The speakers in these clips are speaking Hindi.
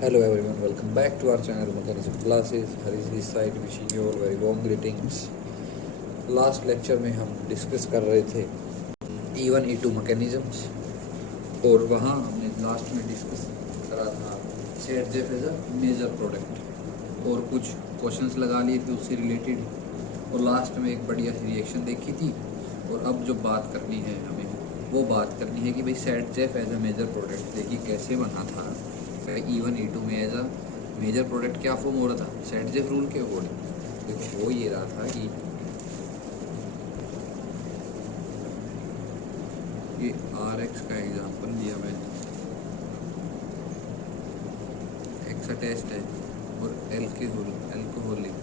Hello everyone, welcome back to our channel Mechanism Classes. Harish this side wishing you all very warm greetings. Last lecture में हम डिस्कस कर रहे थे E1 E2 मैकेनिज्म्स और वहाँ हमने लास्ट में डिस्कस करा था Saytzeff as a major product और कुछ क्वेश्चंस लगा लिए थे उससे रिलेटेड और लास्ट में एक बढ़िया सी रिएक्शन देखी थी। और अब जो बात करनी है हमें वो बात करनी है कि भाई Saytzeff as a major product देखिए कैसे बना था। E1 E2 में एज अ मेजर प्रोडक्ट क्या फॉर्म हो रहा था सेट जेफ रूल के अकॉर्डिंग। देखो वो ये रहा था कि ये RX का एग्जांपल लिया मैंने, X टेस्ट है और एल्कोहलिक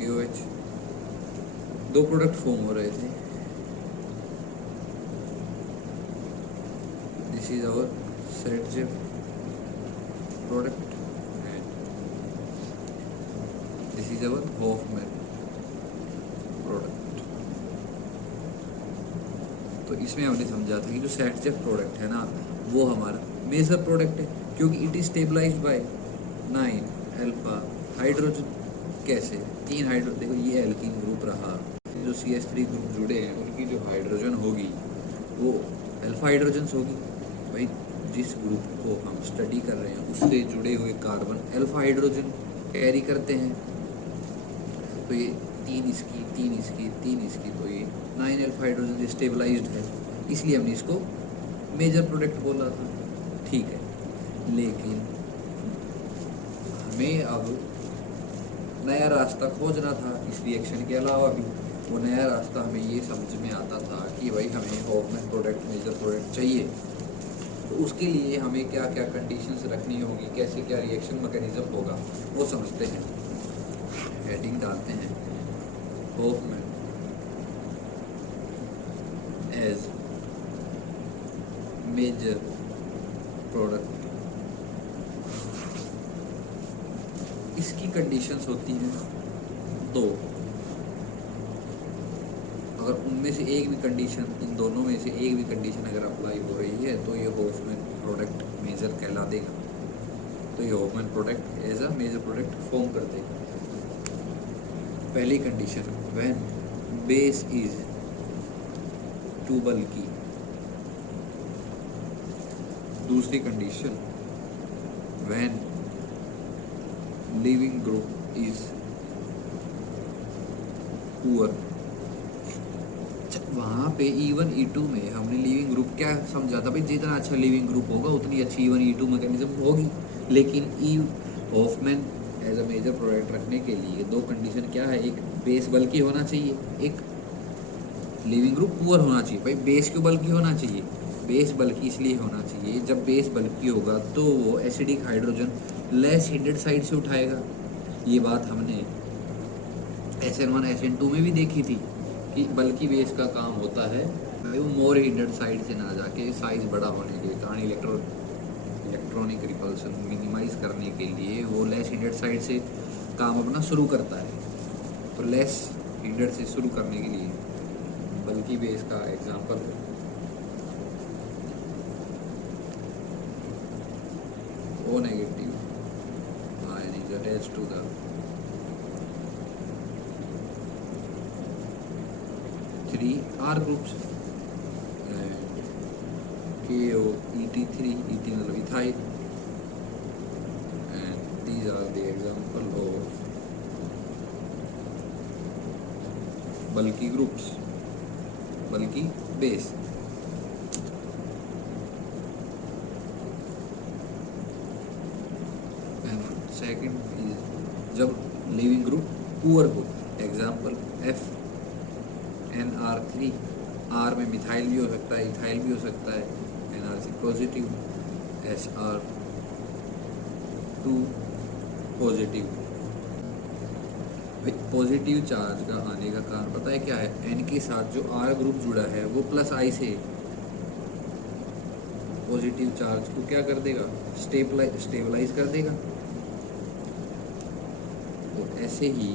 KOH दो प्रोडक्ट फॉर्म हो रहे थे। This is our Saytzeff product and this is our Hofmann product. तो इसमें हमने समझा था कि जो सेट जेफ प्रोडक्ट है ना वो हमारा मेजर प्रोडक्ट है क्योंकि it is stabilised by 9 alpha hydrogen. कैसे 3 हाइड्रो, देखो ये एल्कीन ग्रुप रहा, जो CH3 ग्रुप जुड़े हैं उनकी जो हाइड्रोजन होगी वो अल्फा हाइड्रोजन्स होगी। भाई जिस ग्रुप को हम स्टडी कर रहे हैं उससे जुड़े हुए कार्बन अल्फा हाइड्रोजन कैरी करते हैं। तो ये 3 इसकी 3 इसकी 3 इसकी, तो ये 9 अल्फा हाइड्रोजन स्टेबलाइज्ड है, इसलिए हमने इसको मेजर प्रोडक्ट बोला था। ठीक है, लेकिन हमें अब नया रास्ता खोजना था इस रिएक्शन के अलावा भी। वो नया रास्ता हमें ये समझ में आता था कि भाई हमें हॉफमैन प्रोडक्ट मेजर प्रोडक्ट चाहिए। तो उसके लिए हमें क्या क्या कंडीशंस रखनी होगी, कैसे क्या रिएक्शन मैकेनिज्म होगा वो समझते हैं। हेडिंग डालते हैं हॉफमैन एज मेजर प्रोडक्ट। इसकी कंडीशंस होती हैं 2। अगर उनमें से एक भी कंडीशन, इन दोनों में से एक भी कंडीशन अगर अप्लाई हो रही है तो ये हॉफमैन प्रोडक्ट मेजर कहला देगा। तो ये Hofmann product as a major product form कर देगा। पहली condition, when base is too bulky. दूसरी condition, when leaving group is poor. वहाँ पे E1 E2 में हमने लीविंग ग्रुप क्या समझा था, भाई जितना अच्छा लीविंग ग्रुप होगा उतनी अच्छी E1 E2 मैकेनिज्म होगी। लेकिन Hofmann as a major product रखने के लिए 2 कंडीशन क्या है, एक बेस बल्कि होना चाहिए, एक लीविंग ग्रुप पुअर होना चाहिए। भाई बेस क्यों बल्कि होना चाहिए, बेस बल्कि इसलिए होना चाहिए जब बेस बल्कि होगा तो वो एसिडिक हाइड्रोजन लेस हिंडेड साइड से उठाएगा। ये बात हमने SN1 SN2 में भी देखी थी कि बल्कि बेस का काम होता है वो मोर हिंडेड साइड से ना जाके साइज बड़ा होने के कारण इलेक्ट्रॉनिक रिपल्सन मिनिमाइज करने के लिए वो लेस हिंडेड साइड से काम अपना शुरू करता है। तो लेस हिंडेड से शुरू करने के लिए बल्कि बेस का एग्जांपल है O negative ion is attached to the three R groups and KOET3, ET मतलब ethyl, and these are the example of bulky groups, bulky base। and second is जब लिविंग ग्रुप पुअर हो, एग्जाम्पल FNR3, R में मिथाइल भी हो सकता है, इथाइल भी हो सकता है, NR3 positive, SR2 positive. Positive charge का आने का कारण पता है क्या है, N के साथ जो R ग्रुप जुड़ा है वो प्लस I से पॉजिटिव चार्ज को क्या कर देगा, स्टेबलाइज कर देगा। तो ऐसे ही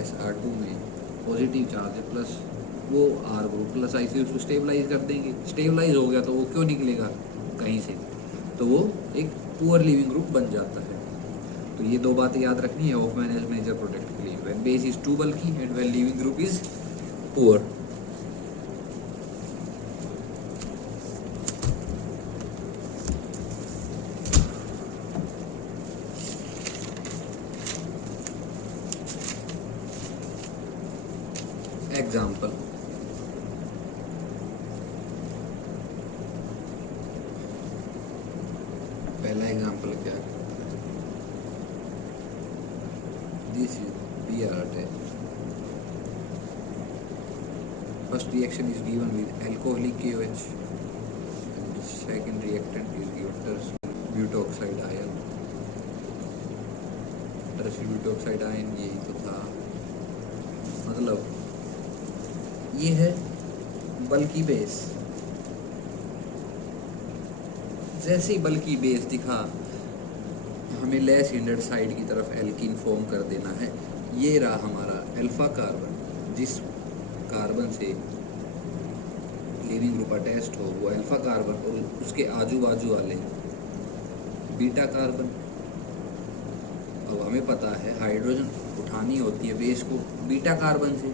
SR2 में पॉजिटिव चार्ज है प्लस वो R ग्रुप प्लस I से उसको स्टेबलाइज कर देंगे। स्टेबलाइज हो गया तो वो क्यों निकलेगा कहीं से, तो वो एक पुअर लीविंग ग्रुप बन जाता है। तो ये दो बातें याद रखनी है हॉफमैन एज मेजर प्रोडक्ट के लिए, when base is too bulky and when leaving group is poor. Example, पहला एग्जाम्पल क्या है, this is BR test, first reaction is given with alcoholic KOH, second reactant is given tertiary butoxide ion. Tertiary butoxide ion यही तो था, मतलब ये है बल्की बेस। जैसे ही बल्की बेस दिखा, हमें लेस हिंडर्ड साइड की तरफ एल्कीन फॉर्म कर देना है। ये रहा हमारा अल्फा कार्बन, जिस कार्बन से लीविंग ग्रुप अटैच्ड हो वो अल्फा कार्बन, और उसके आजू बाजू वाले बीटा कार्बन। अब हमें पता है हाइड्रोजन उठानी होती है बेस को बीटा कार्बन से।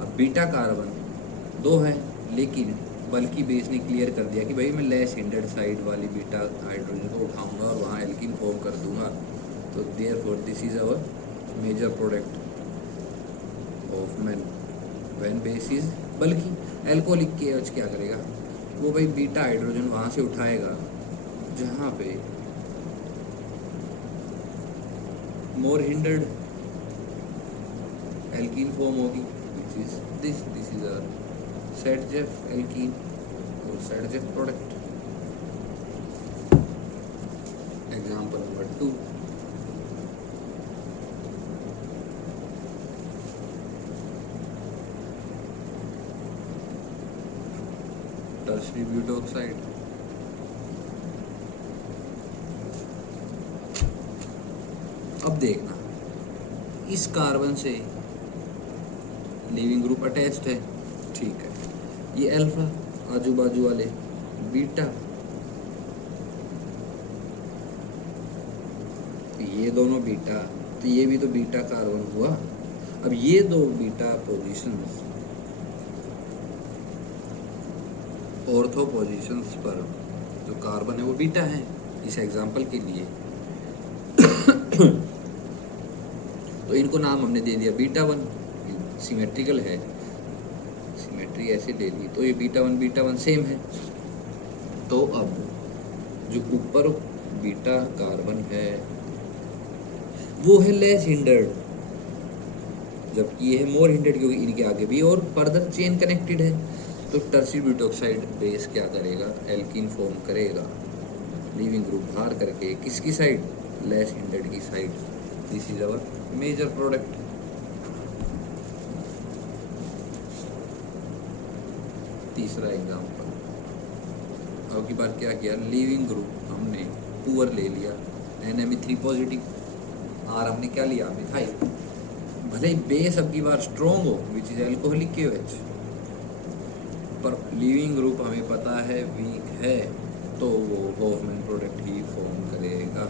अब बीटा कार्बन दो है, लेकिन बल्कि बेस ने क्लियर कर दिया कि भाई मैं लेस हिंडर्ड साइड वाली बीटा हाइड्रोजन को उठाऊंगा और वहाँ एल्कीन फॉर्म कर दूंगा। तो therefore this is our major product Hofmann when base is bulky. Alcoholic KOH क्या करेगा, वो भाई बीटा हाइड्रोजन वहाँ से उठाएगा जहाँ पे मोर हिंडर्ड एल्कीन फॉर्म होगी, which is this is our Sadjeff alkene or Sadjeff product. Example number 2, tertiary butoxide. अब देखना, इस कार्बन से लीविंग ग्रुप अटैच्ड है, ठीक है। ये अल्फा, आजू बाजू वाले बीटा, तो ये दोनों बीटा, तो ये भी तो बीटा कार्बन हुआ। अब ये दो बीटा पोजीशंस ऑर्थो पोजीशंस पर जो कार्बन है वो बीटा है इस एग्जांपल के लिए। तो इनको नाम हमने दे दिया बीटा 1, सिमेट्रिकल है, सिमेट्री ऐसे ले ली, तो ये बीटा 1 सेम है। तो अब जो ऊपर बीटा कार्बन है वो है लेस हिंडर्ड, जबकि ये है मोर हिंडर्ड, क्योंकि इनके आगे भी और फर्दर चेन कनेक्टेड है। तो टर्शियरी ब्यूटोक्साइड बेस क्या करेगा, एल्कीन फॉर्म करेगा लीविंग ग्रुप बाहर करके, किसकी साइड, लेस हिंडर्ड की side. This is our major product. तीसरा एग्जांपल, अब की बार क्या किया, लीविंग ग्रुप हमने पुअर ले लिया, NMe3 पॉजिटिव, और हमने क्या लिया, मिथाइल। भले ही बेस अब की बार स्ट्रॉन्ग हो, विच इज अल्कोहलिक KOH, पर लीविंग ग्रुप हमें पता है वीक है, तो वो हॉफमैन प्रोडक्ट ही फॉर्म करेगा।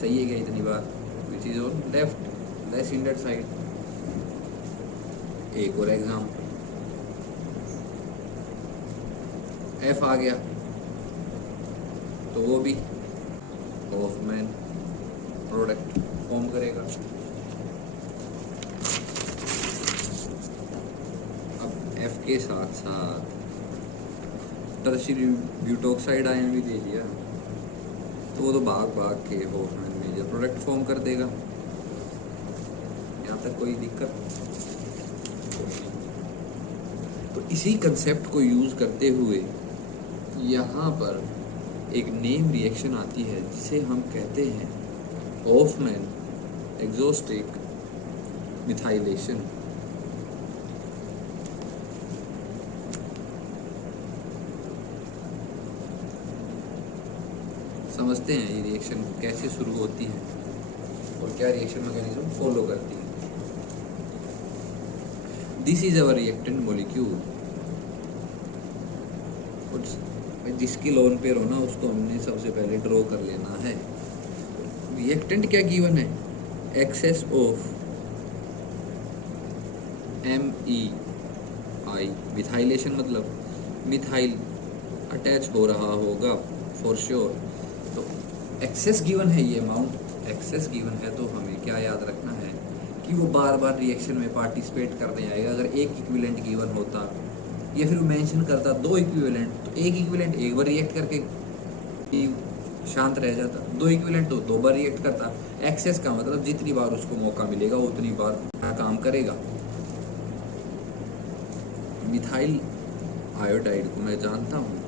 सही है क्या इतनी बात, which is on left less hindered side. एक और एग्जाम्पल, F आ गया, तो वो भी हॉफमैन प्रोडक्ट फॉर्म करेगा। अब F के साथ साथ टर्शियरी ब्यूटोक्साइड आयन भी दे दिया, तो वो तो भाग भाग के हॉफमैन मेजर प्रोडक्ट फॉर्म कर देगा। यहाँ तक कोई दिक्कत? तो इसी कंसेप्ट को यूज करते हुए यहाँ पर एक नेम रिएक्शन आती है जिसे हम कहते हैं हॉफमैन एक्सोस्टिक मिथाइलेशन। समझते हैं ये रिएक्शन कैसे शुरू होती है और क्या रिएक्शन मैकेनिज्म फॉलो करती है। This is our reactant molecule, जिसकी लोन पेयर हो ना उसको हमने सबसे पहले ड्रॉ कर लेना है। रिएक्टेंट क्या गिवन है, एक्सेस ऑफ MEI, मिथाइलेशन मतलब मिथाइल अटैच हो रहा होगा फॉर श्योर। तो एक्सेस गिवन है, ये अमाउंट एक्सेस गिवन है, तो हमें क्या याद रखना है कि वो बार बार रिएक्शन में पार्टिसिपेट करने आएगा। अगर एक इक्विवेलेंट गिवन होता या फिर मेंशन करता दो इक्विवेलेंट, तो एक इक्विवेलेंट एक बार रिएक्ट करके शांत रह जाता, दो इक्विवेलेंट तो दो बार रिएक्ट करता। एक्सेस का मतलब जितनी बार उसको मौका मिलेगा उतनी बार काम करेगा। मिथाइल आयोडाइड को मैं जानता हूँ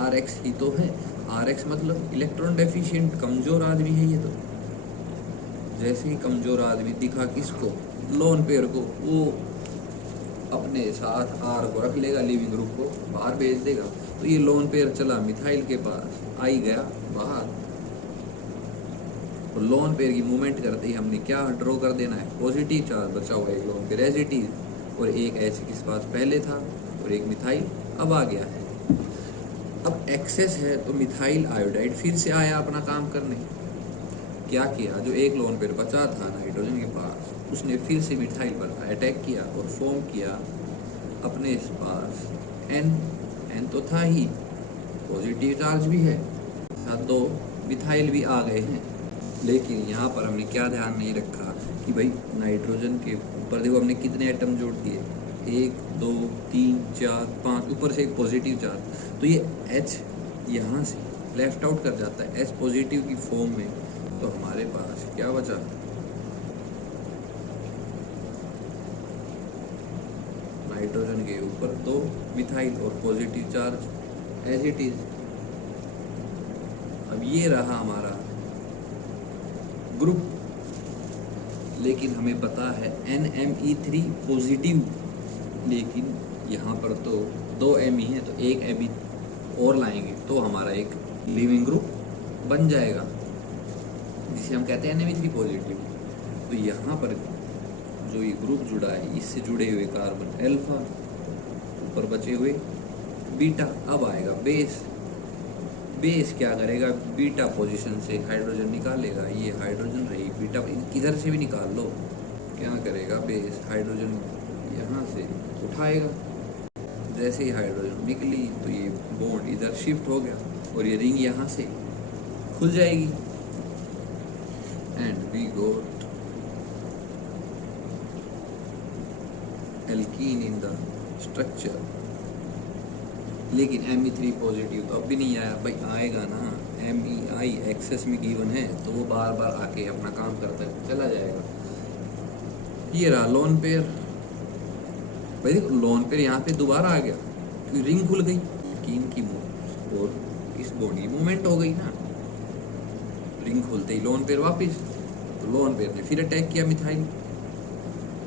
RX ही तो है, RX मतलब इलेक्ट्रॉन डेफिशिएंट, कमजोर आदमी है ये तो। जैसे ही कमजोर आदमी दिखा किसको, लोन पेयर को, वो अपने साथ R को रख लेगा, लिविंग ग्रुप को बाहर भेज देगा। तो ये लोन पेयर चला मिथाइल के पास, आई गया बाहर। तो लोन पेयर की मूवमेंट करते ही हमने क्या ड्रॉ कर देना है, पॉजिटिव चार्ज बचा हुआ एक lone pair as it is, और एक H किस पास पहले था और एक मिथाइल अब आ गया है। अब एक्सेस है तो मिथाइल आयोडाइड फिर से आया अपना काम करने। क्या किया, जो एक लोन पेयर बचा था नाइट्रोजन के पास, उसने फिर से मिथाइल पर अटैक किया और फॉर्म किया अपने पास N तो था ही, पॉजिटिव चार्ज भी है, साथ दो मिथाइल भी आ गए हैं। लेकिन यहाँ पर हमने क्या ध्यान नहीं रखा कि भाई नाइट्रोजन के ऊपर देखो हमने कितने एटम जोड़ दिए, 1 2 3 4 5, ऊपर से एक पॉजिटिव चार्ज। तो ये H यहाँ से लेफ्ट आउट कर जाता है H पॉजिटिव की फॉर्म में। तो हमारे पास क्या बचा, नाइट्रोजन के ऊपर 2 मिथाइल और positive charge as it is. अब ये रहा हमारा ग्रुप, लेकिन हमें पता है NMe3 पॉजिटिव, लेकिन यहाँ पर तो 2 Me है, तो एक Me और लाएंगे तो हमारा एक लिविंग ग्रुप बन जाएगा जिसे हम कहते हैं NMe3 पॉजिटिव। तो यहाँ पर जो ये ग्रुप जुड़ा है, इससे जुड़े हुए कार्बन अल्फा, ऊपर बचे हुए बीटा। अब आएगा बेस, बेस क्या करेगा, बीटा पोजीशन से हाइड्रोजन निकालेगा। ये हाइड्रोजन रही, बीटा किधर से भी निकाल लो, क्या करेगा बेस, हाइड्रोजन यहाँ से उठाएगा। जैसे ही हाइड्रोजन निकली तो ये बॉन्ड इधर शिफ्ट हो गया और ये रिंग यहाँ से खुल जाएगी। And we got alkene in the structure. लेकिन Me3 पॉजिटिव तो अब भी नहीं आया, भाई आएगा ना, MEI एक्सेस में गिवन है तो वो बार बार आके अपना काम करता है, चला जाएगा। ये रहा लोन पेयर, भाई देखो लोन पेयर यहाँ पे दोबारा आ गया क्योंकि रिंग खुल गई, एल्कीन की और इस बॉन्ड की मूवमेंट हो गई ना, रिंग खुलते ही लोन पेयर वापिस। तो लोन पेयर ने फिर अटैक किया मिथाइल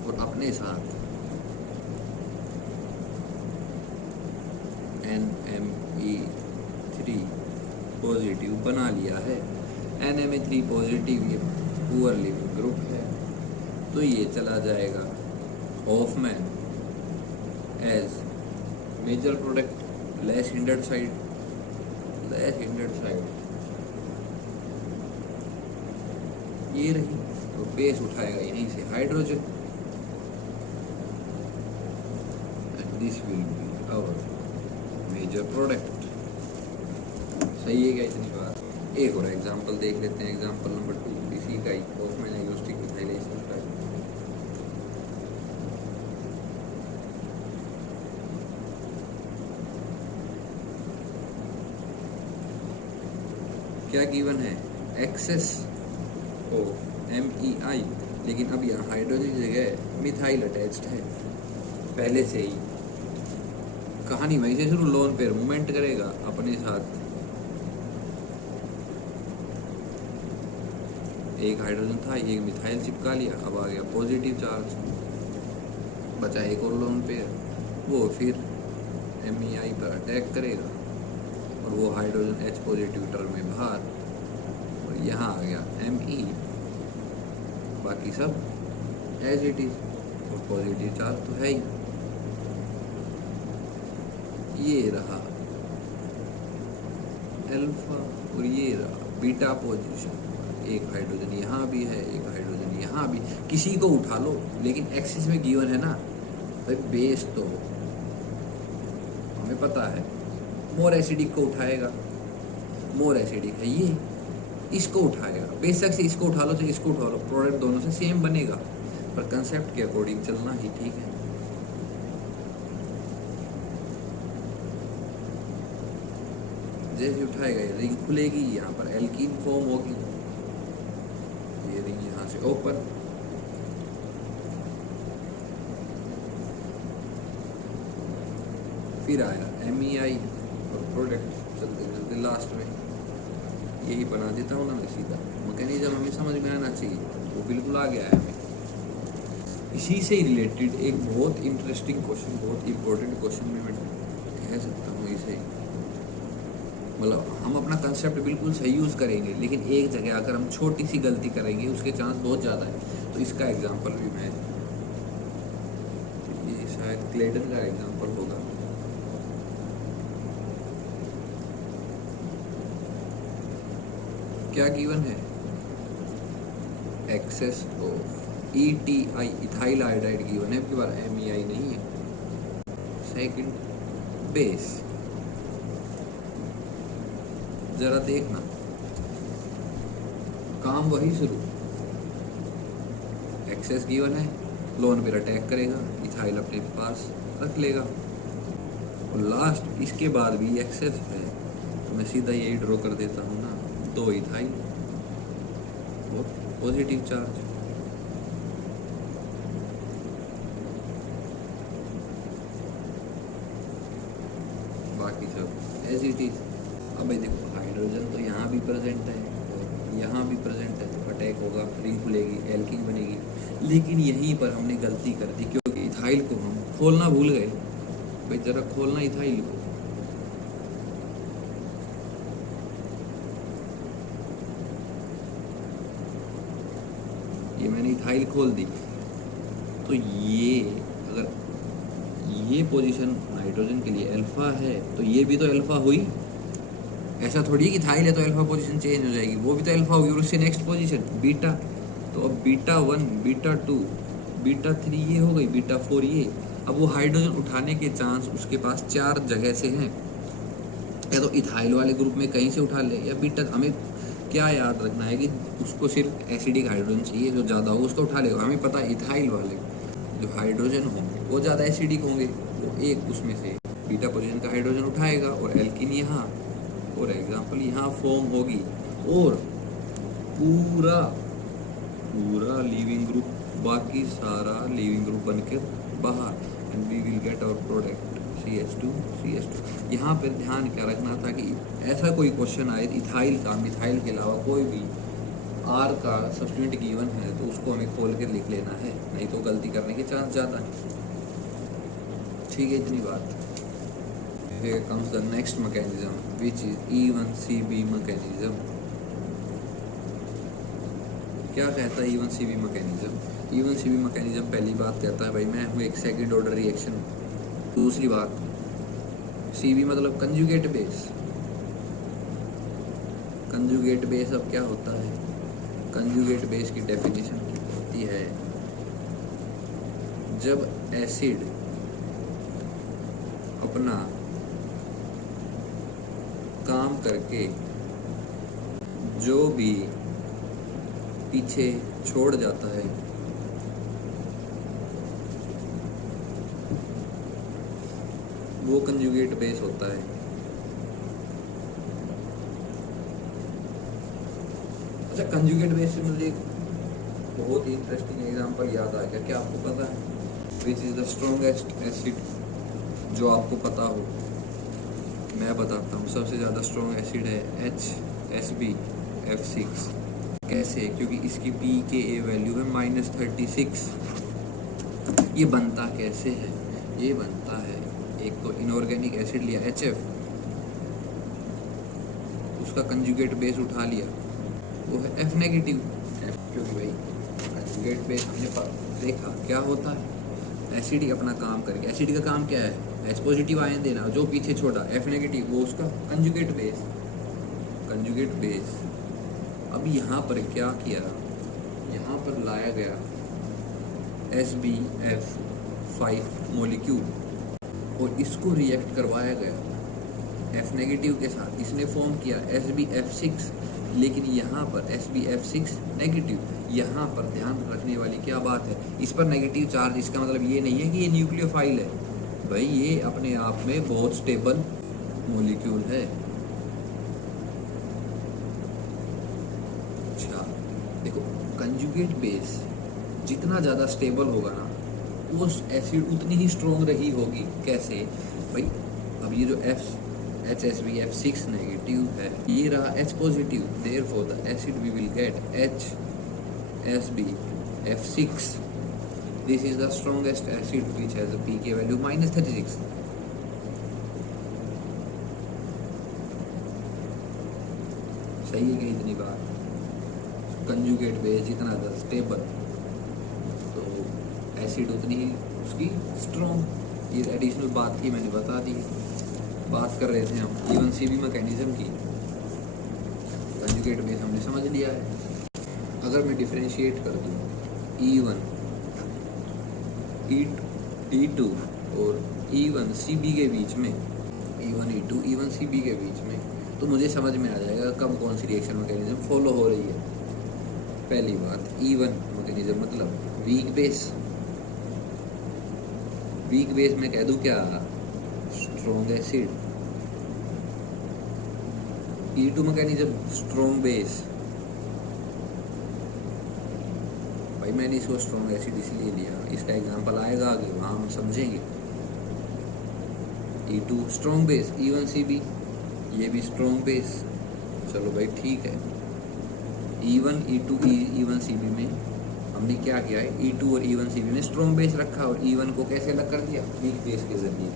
और अपने साथ NMe3 पॉजिटिव बना लिया है। NMe3 पॉजिटिव ये पुअर लिविंग ग्रुप है, तो ये चला जाएगा Hofmann as major product, less hindered side, less hindered side ये रही। तो बेस उठाएगा यहीं से hydrogen, and this will be our major product. सही है क्या इतनी बात। एक और एग्जांपल देख लेते हैं, एग्जांपल नंबर 2 इसी का ही, हॉफमैन एग्नोस्टिक मिथाइलेशन का। क्या गिवन है, एक्सेस ऑफ MEI, लेकिन अब यहाँ हाइड्रोजन की जगह मिथाइल अटैच्ड है पहले से ही। कहानी वहीं से शुरू, लोन पेयर मूवमेंट करेगा अपने साथ, एक हाइड्रोजन था, एक मिथाइल चिपका लिया, अब आ गया पॉजिटिव चार्ज, बचा एक और लोन पेयर, वो फिर MEI पर अटैक करेगा और वो हाइड्रोजन H पॉजिटिव टर्म में बाहर, और यहाँ आ गया Me, बाकी सब एज इट इज, और पॉजिटिव चार्ज तो है ही। ये रहा अल्फा और ये रहा बीटा पोजीशन, एक हाइड्रोजन यहाँ भी है, एक हाइड्रोजन यहाँ भी, किसी को उठा लो, लेकिन एक्सिस में गिवन है ना भाई, बेस तो हमें पता है मोर एसिडिक को उठाएगा, मोर एसिडिक है ये, इसको उठाएगा, बेशक से इसको उठा लो तो इसको उठा लो, प्रोडक्ट दोनों से सेम बनेगा, पर कंसेप्ट के अकॉर्डिंग चलना ही ठीक है। जैसे उठाएगा ये रिंग खुलेगी, यहाँ पर एल्कीन फॉर्म होगी, ये रिंग यहाँ से ओपन, फिर आया MEI और प्रोडक्ट, चलते चलते लास्ट में यही बना देता हूँ ना मैं सीधा, मैकेनिज्म हमें समझ में आना चाहिए, वो बिल्कुल आ गया है हमें। इसी से रिलेटेड एक बहुत इंटरेस्टिंग क्वेश्चन, बहुत इंपॉर्टेंट क्वेश्चन में मैं कह सकता हूँ इसे, मतलब हम अपना कंसेप्ट बिल्कुल सही यूज़ करेंगे, लेकिन एक जगह अगर हम छोटी सी गलती करेंगे उसके चांस बहुत ज़्यादा है। तो इसका एग्जांपल भी मैं, ये शायद क्लेटन का एग्जांपल होगा, क्या गिवन है, excess of ETI ethyl iodide given है, आपकी बार MEI नहीं है, सेकंड बेस, जरा देखना काम वही शुरू, एक्सेस गिवन है, लोन पर अटैक करेगा, इथाइल अपने पास रख लेगा, और लास्ट इसके बाद भी एक्सेस है, तो मैं सीधा यही ड्रॉ कर देता हूँ ना, 2 इथाइल और पॉजिटिव चार्ज, बाकी सब एज इट इज। अब भाई देखो हाइड्रोजन तो यहाँ भी प्रेजेंट है और यहाँ भी प्रेजेंट है, तो अटैक होगा, रिंग खुलेगी, एल्कीन बनेगी, लेकिन यहीं पर हमने गलती कर दी क्योंकि इथाइल को हम खोलना भूल गए। भाई जरा खोलना इथाइल को, ये मैंने इथाइल खोल दी, तो ये अगर ये पोजीशन नाइट्रोजन के लिए अल्फा है तो ये भी तो अल्फा हुई, ऐसा थोड़ी है कि इथाइल है तो अल्फा पोजीशन चेंज हो जाएगी, वो भी तो अल्फा होगी, और उससे नेक्स्ट पोजीशन बीटा, तो अब बीटा 1, बीटा 2, बीटा 3 ये हो गई, बीटा 4 ये। अब वो हाइड्रोजन उठाने के चांस उसके पास 4 जगह से हैं, या तो इथाइल वाले ग्रुप में कहीं से उठा ले, या बीटा, हमें क्या याद रखना है कि उसको सिर्फ एसिडिक हाइड्रोजन चाहिए, जो ज़्यादा हो उसको उठा लेगा। हमें पता है इथाइल वाले जो हाइड्रोजन होंगे वो ज़्यादा एसिडिक होंगे, वो एक उसमें से बीटा पोजीशन का हाइड्रोजन उठाएगा, और एल्कीन यहाँ, और एग्जाम्पल यहाँ फॉर्म होगी, और पूरा पूरा लिविंग ग्रुप, बाकी सारा लिविंग ग्रुप बनकर बाहर, and we will get our product CH2। यहाँ पर ध्यान क्या रखना था कि ऐसा कोई क्वेश्चन आए इथाइल का, मिथाइल के अलावा कोई भी R का सब्स्टिट्यूएंट गिवन है तो उसको हमें खोल कर लिख लेना है, नहीं तो गलती करने के चांस ज़्यादा है। ठीक है, इतनी बात। Here comes the next mechanism, which is E1CB mechanism. क्या कहता है E1CB mechanism? E1CB mechanism पहली बात कहता है भाई मैं हूँ एक सेकंड ऑर्डर रिएक्शन। दूसरी बात, CB मतलब कंजुगेट बेस। कंजुगेट बेस अब क्या होता है? कंजुगेट बेस की डेफिनेशन होती है जब एसिड अपना काम करके जो भी पीछे छोड़ जाता है वो कंजुगेट बेस होता है। अच्छा, कंजुगेट बेस से मुझे एक बहुत ही इंटरेस्टिंग एग्जांपल याद आ गया। क्या आपको पता है which is the strongest acid? जो आपको पता हो मैं बताता हूँ। सबसे ज़्यादा स्ट्रॉन्ग एसिड है HSBF6। कैसे? क्योंकि इसकी pKa वैल्यू है -36। ये बनता कैसे है? ये बनता है, एक तो इनऑर्गेनिक एसिड लिया HF, उसका कंजुगेट बेस उठा लिया, वो है F नेगेटिव। क्योंकि भाई कंजुगेट बेस हमने देखा क्या होता है, एसिड अपना काम करके, एसिड का काम क्या है? H पॉजिटिव आयन देना, जो पीछे छोड़ा F नेगेटिव वो उसका कंजुगेट बेस। Conjugate base. अब यहाँ पर क्या किया, यहाँ पर लाया गया SbF5 मोलिक्यूल और इसको रिएक्ट करवाया गया F नेगेटिव के साथ। इसने फॉर्म किया SbF6, लेकिन यहाँ पर SbF6 नेगेटिव। यहाँ पर ध्यान रखने वाली क्या बात है, इस पर नेगेटिव चार्ज, इसका मतलब ये नहीं है कि ये न्यूक्लियोफाइल है भाई, ये अपने आप में बहुत स्टेबल मॉलिक्यूल है। अच्छा देखो, कंजुगेट बेस जितना ज़्यादा स्टेबल होगा ना, वो एसिड उतनी ही स्ट्रॉन्ग रही होगी। कैसे भाई, अब ये जो HSbF6 नेगेटिव है, ये रहा H positive, therefore the acid we will get HSbF6। This is the strongest acid which has a pK value -36। सही है कि इतनी बात, कंजुगेट बेस जितना ज़्यादा स्टेबल तो एसिड उतनी ही उसकी स्ट्रॉन्ग। ये एडिशनल बात की मैंने बता दी। बात कर रहे थे हम E1CB मैकेनिज्म की, कंजुगेट बेस हमने समझ लिया है। अगर मैं डिफरेंशिएट कर दूँ E1 E2 और E1CB के बीच में, E1 E2 E1CB के बीच में, तो मुझे समझ में आ जाएगा कब कौन सी रिएक्शन मैकेनिज्म फॉलो हो रही है। पहली बात, E1 मैकेनिज्म मतलब वीक बेस। वीक बेस में कह दूं क्या, strong acid. E2 mechanism strong base. भाई मैंने इसको स्ट्रॉन्ग एसिड इसलिए लिया, इसका एग्जांपल आएगा आगे, वहाँ हम समझेंगे। E2 स्ट्रॉन्ग बेस, E1CB ये भी स्ट्रॉन्ग बेस। चलो भाई ठीक है, E1 E2 E1CB में हमने क्या किया है, E2 और E1CB में स्ट्रॉन्ग बेस रखा और E1 को कैसे अलग कर दिया, वीक बेस के जरिए।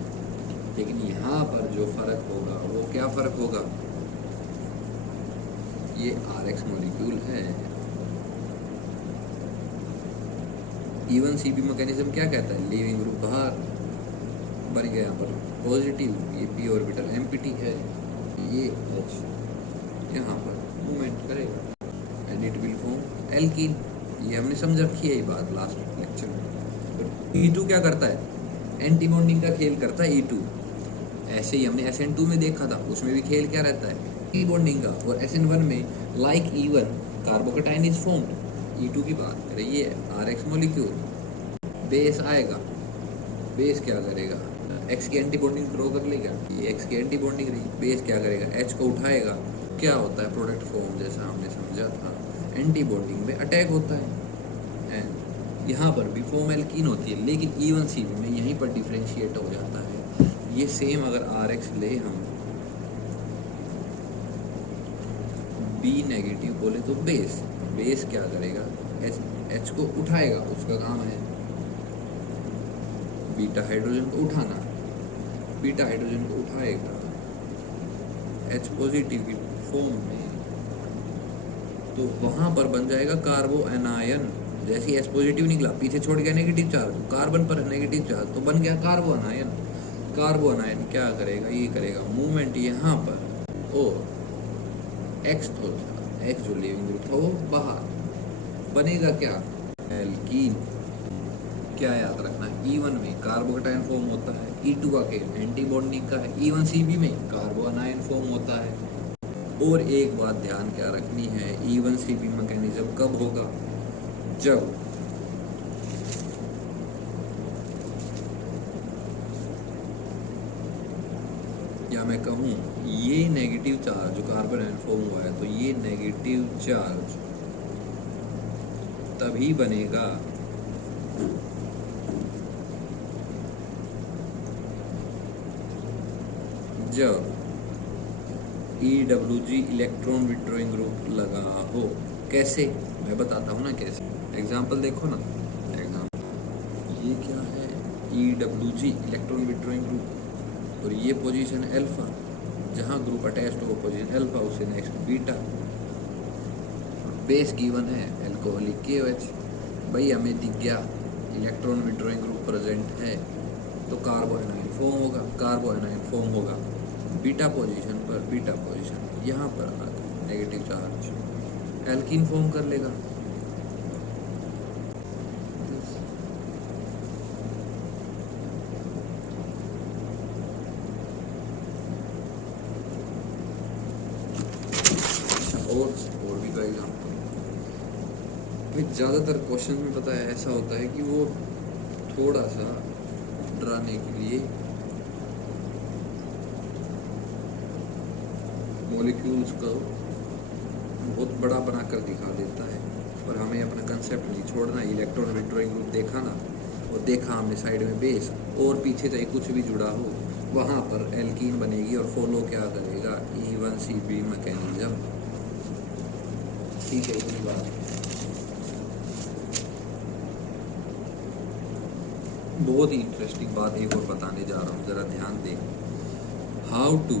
लेकिन यहाँ पर जो फर्क होगा वो क्या फर्क होगा, ये RX मॉलिक्यूल है। E1CB मैकेनिज्म क्या कहता है, लीविंग ग्रुप बाहर बन गया, यहाँ पर पॉजिटिव, ये p ऑर्बिटल एम्प्टी है, ये H यहाँ पर मूवमेंट करेगा and it will form alkene. ये हमने समझ रखी है ये बात लास्ट लेक्चर में। E2 क्या करता है, एंटी बॉन्डिंग का खेल करता है E2। ऐसे ही हमने SN2 में देखा था, उसमें भी खेल क्या रहता है, एंटी बॉन्डिंग का। और SN1 में like E1 carbocation is formed. E2 की बात करें, ये RX मॉलिक्यूल, बेस आएगा, बेस क्या करेगा, X की एंटी बॉन्डिंग ड्रॉ कर लेगा, ये X की एंटी बॉन्डिंग रही, बेस क्या करेगा, H को उठाएगा, क्या होता है प्रोडक्ट फॉर्म, जैसा हमने समझा था एंटी बॉन्डिंग में अटैक होता है एंड यहाँ पर भी फॉर्म एल्कीन होती है। लेकिन E1CB में यहीं पर डिफरेंशिएट हो जाता है। ये सेम अगर RX ले हम, B नेगेटिव बोले तो बेस, बेस क्या करेगा, H को उठाएगा, उसका काम है बीटा हाइड्रोजन को उठाना, बीटा हाइड्रोजन को उठाएगा H पॉजिटिव की फॉर्म में, तो वहां पर बन जाएगा कार्बो एनायन। जैसे ही H पॉजिटिव निकला, पीछे छोड़ गया नेगेटिव चार्ज, कार्बन पर नेगेटिव चार्ज, तो बन गया कार्बो एनायन। कार्बो एनायन क्या करेगा, ये करेगा मूवमेंट यहाँ पर, और X तो X जो लिविंग ग्रुप था वो बाहर, बनेगा क्या, एल्कीन। क्या याद रखना, E1 में कार्बोकेटाइन फॉर्म होता है, E2 का खेल एंटी बॉन्डिंग का है, E1CB में कार्बो एनायन फॉर्म होता है। और एक बात ध्यान क्या रखनी है, E1CB मैकेनिज्म कब होगा, जब या मैं कहूँ ये नेगेटिव चार्ज जो कार्बन आयन फॉर्म हुआ है, तो ये नेगेटिव चार्ज तभी बनेगा जब EWG इलेक्ट्रॉन विड्रॉइंग ग्रुप लगा हो। कैसे, मैं बताता हूँ ना कैसे। एग्जाम्पल देखो ना, एग्जाम्पल ये क्या है, EWG इलेक्ट्रॉन विड्रॉइंग ग्रुप, और ये पोजीशन अल्फा, जहाँ ग्रुप अटैच्ड हो पोजीशन अल्फा, उससे नेक्स्ट बीटा। बेस गिवन है अल्कोहलिक KOH। भाई हमें दिख गया इलेक्ट्रॉन विड्रॉइंग ग्रुप प्रेजेंट है, तो कार्बो एनायन फॉर्म होगा, कार्बो एनायन फॉर्म होगा बीटा पोजीशन पर, बीटा पोजीशन यहाँ पर आ गया। नेगेटिव चार्ज, एल्कीन फॉर्म कर लेगा। और भी का एग्जाम्पल, ज़्यादातर क्वेश्चन में पता है ऐसा होता है कि वो थोड़ा सा डराने के लिए मॉलिक्यूल्स को बहुत बड़ा बना कर दिखा देता है, और हमें अपना कंसेप्ट नहीं छोड़ना। इलेक्ट्रॉन विड्रॉइंग ग्रुप देखा ना, और देखा हमने साइड में बेस, और पीछे चाहे कुछ भी जुड़ा हो वहाँ पर एल्कीन बनेगी और फॉलो क्या करेगा, E1CP मैकेनिज्म। ठीक है, इतनी बात। बहुत ही इंटरेस्टिंग बात एक और बताने जा रहा हूँ, जरा ध्यान दें। How to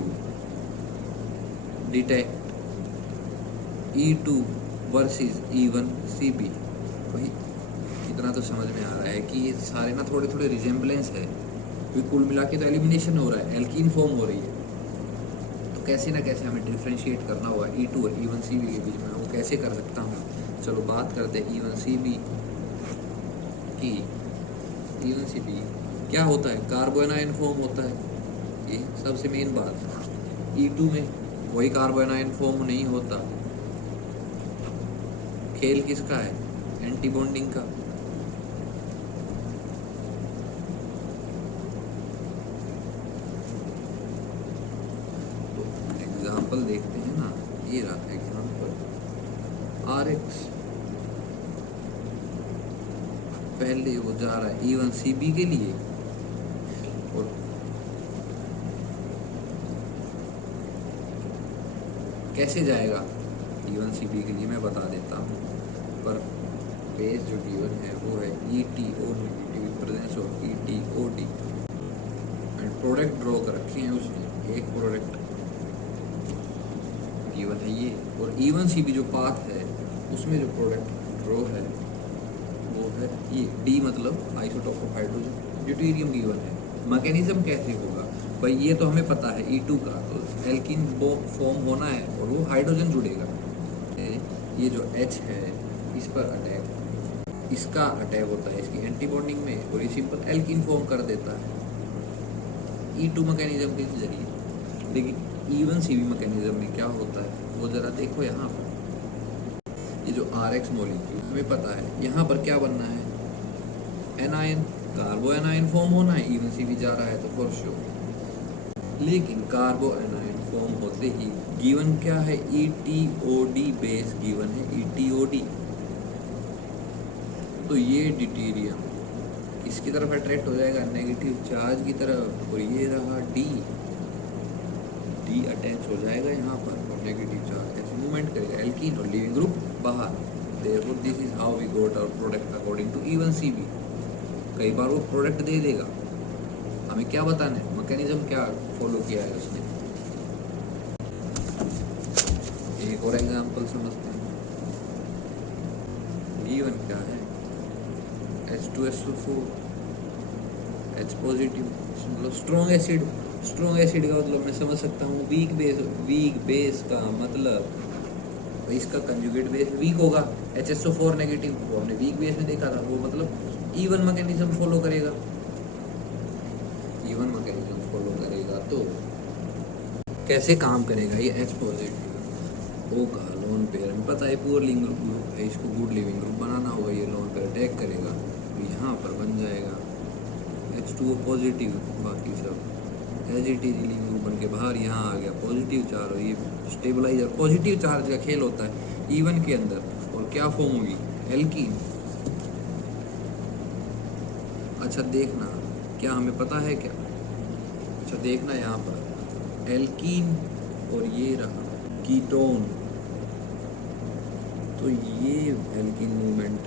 detect E2 versus E1CP। भाई इतना तो समझ में आ रहा है कि ये सारे ना थोड़े थोड़े रिजेम्बलेंस है, क्योंकि कुल मिला के तो एलिमिनेशन हो रहा है, एल्कीन फॉर्म हो रही है। तो कैसे ना कैसे हमें डिफ्रेंशिएट करना होगा E2 और E1CP के बीच में। वो कैसे कर सकता हूँ, चलो बात करते हैं E1CP की। E1CP क्या होता है, कार्बोनाइन फॉर्म होता है, ये सबसे मेन बात। E2 में वही कार्बोनाइन फॉर्म नहीं होता। खेल किसका है, एंटी बॉन्डिंग का। तो एग्जाम्पल देखते हैं ना, ये रहा एग्जाम्पल RX। पहले वो जा रहा है E1CP के लिए, और कैसे जाएगा E1CP के लिए मैं बता देता हूँ। पर बेस जो गिवन है वो है ETO negative presence of ETOD, and product draw कर रखे हैं उसमें। एक प्रोडक्ट गिवन है ये, और E1CP जो पाथ है उसमें जो प्रोडक्ट ड्रॉ है वो है ये D, मतलब isotope of hydrogen, deuterium given है। मैकेनिज्म कैसे होगा भाई, ये तो हमें पता है E2 का, तो एल्कीन फॉर्म होना है और वो हाइड्रोजन जुड़ेगा। ये जो H है इस पर अटैक, इसका अटैक होता है इसकी एंटी बॉन्डिंग में, और ये सिंपल एल्कीन फॉर्म कर देता है E2 मैकेनिज्म के जरिए। लेकिन E1CP मैकेनिज्म में क्या होता है वो जरा देखो। यहाँ पर ये जो RX मॉलिक्यूल हमें पता है, यहाँ पर क्या बनना है, एनायन, कार्बो एनायन फॉर्म होना है। E1CP जा रहा है तो फॉर श्योर, लेकिन कार्बो एनायन फॉर्म होते ही गिवन क्या है, ETOD बेस गिवन है, ETOD। तो ये ड्यूटेरियम किसकी तरफ अट्रैक्ट हो जाएगा, नेगेटिव चार्ज की तरफ, और ये रहा D अटैच हो जाएगा यहाँ पर, और नेगेटिव चार्ज ऐसे मूवमेंट करेगा एल्कीन, और लिविंग ग्रुप बाहर। Therefore this is how we got our product according to E1CP। कई बार वो प्रोडक्ट दे देगा, हमें क्या बताना है, मैकेनिज्म क्या फॉलो किया है उसने। एक और एग्जांपल समझते हैं। गिवन क्या है, H2SO4 H पॉजिटिव, मतलब स्ट्रॉन्ग एसिड। स्ट्रॉन्ग एसिड का मतलब मैं समझ सकता हूँ वीक बेस का मतलब तो इसका कंजुगेट बेस वीक होगा। HSO4 नेगेटिव वो हमने वीक बेस में देखा था, वो मतलब E1 मैकेनिज्म फॉलो करेगा। E1 मैकेनिज्म फॉलो करेगा तो कैसे काम करेगा ये H पॉजिटिव, ओ का लोन पेयर हमें पता है पुअर लिविंग ग्रुप है, इसको गुड लिविंग ग्रुप बनाना होगा। ये लोन पेयर अटैक करेगा तो यहाँ पर बन जाएगा H2O पॉजिटिव, बाकी सब as it is leaving group बन के बाहर यहाँ आ गया पॉजिटिव चार्ज, और ये स्टेबलाइजर पॉजिटिव चार्ज का खेल होता है E1 के अंदर। और क्या फॉर्म होगी, एल्कीन। अच्छा देखना, क्या हमें पता है क्या, अच्छा देखना यहाँ पर एल्कीन और ये रहा कीटोन, तो ये एल्कीन मूवमेंट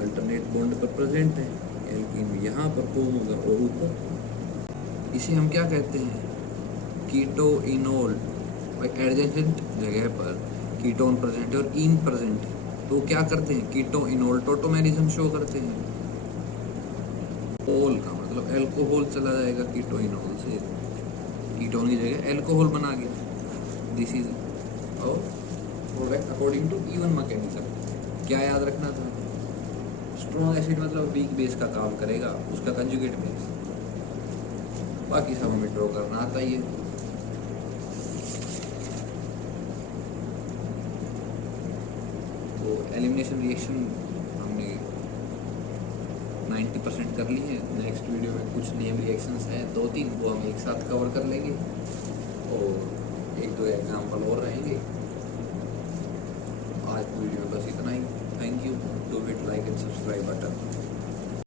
अल्टरनेट बॉन्ड पर प्रेजेंट है, एल्कीन भी यहाँ पर फॉर्म होगा और ऊपर इसे हम क्या कहते हैं, कीटो इनोल। एडजेसेंट जगह पर कीटोन प्रेजेंट है और इन प्रेजेंट है, तो क्या करते हैं, कीटो इनोल टोटोमेरिज्म शो करते हैं। ओल का मतलब अल्कोहल चला जाएगा कीटो इनोल से, कीटोन की जगह अल्कोहल बना गया। This is product according to E one mechanism. क्या याद रखना था? स्ट्रॉन्ग एसिड मतलब वीक बेस का काम करेगा, उसका कंजुगेट बेस। बाकी सब हमें ड्रॉ करना आता ही है। तो एलिमिनेशन रिएक्शन हमने 90% कर ली है। नेक्स्ट वीडियो में कुछ नेम रिएक्शंस हैं 2-3, वो हम एक साथ कवर कर लेंगे और 1-2 एग्जाम्पल और रहेंगे। आज की वीडियो में बस इतना ही। Thank you. Do hit like and subscribe button.